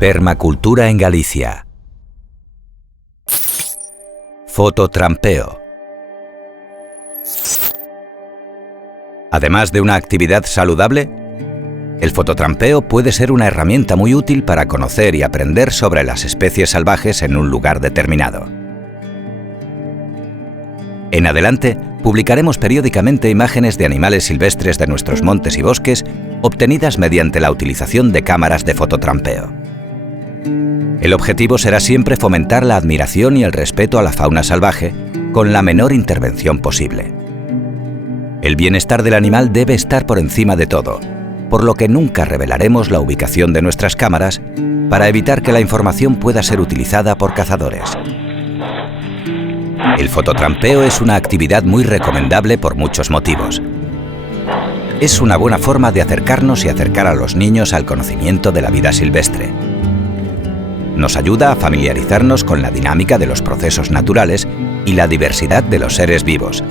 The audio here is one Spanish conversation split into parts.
Permacultura en Galicia. Fototrampeo. Además de una actividad saludable, el fototrampeo puede ser una herramienta muy útil para conocer y aprender sobre las especies salvajes en un lugar determinado. En adelante, publicaremos periódicamente imágenes de animales silvestres de nuestros montes y bosques obtenidas mediante la utilización de cámaras de fototrampeo. El objetivo será siempre fomentar la admiración y el respeto a la fauna salvaje con la menor intervención posible. El bienestar del animal debe estar por encima de todo, por lo que nunca revelaremos la ubicación de nuestras cámaras para evitar que la información pueda ser utilizada por cazadores. El fototrampeo es una actividad muy recomendable por muchos motivos. Es una buena forma de acercarnos y acercar a los niños al conocimiento de la vida silvestre. Nos ayuda a familiarizarnos con la dinámica de los procesos naturales y la diversidad de los seres vivos.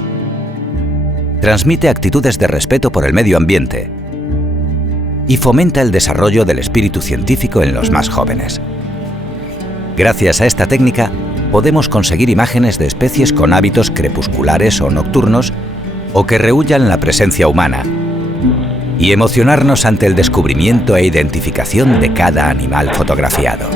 Transmite actitudes de respeto por el medio ambiente y fomenta el desarrollo del espíritu científico en los más jóvenes. Gracias a esta técnica, podemos conseguir imágenes de especies con hábitos crepusculares o nocturnos o que rehúyan la presencia humana y emocionarnos ante el descubrimiento e identificación de cada animal fotografiado.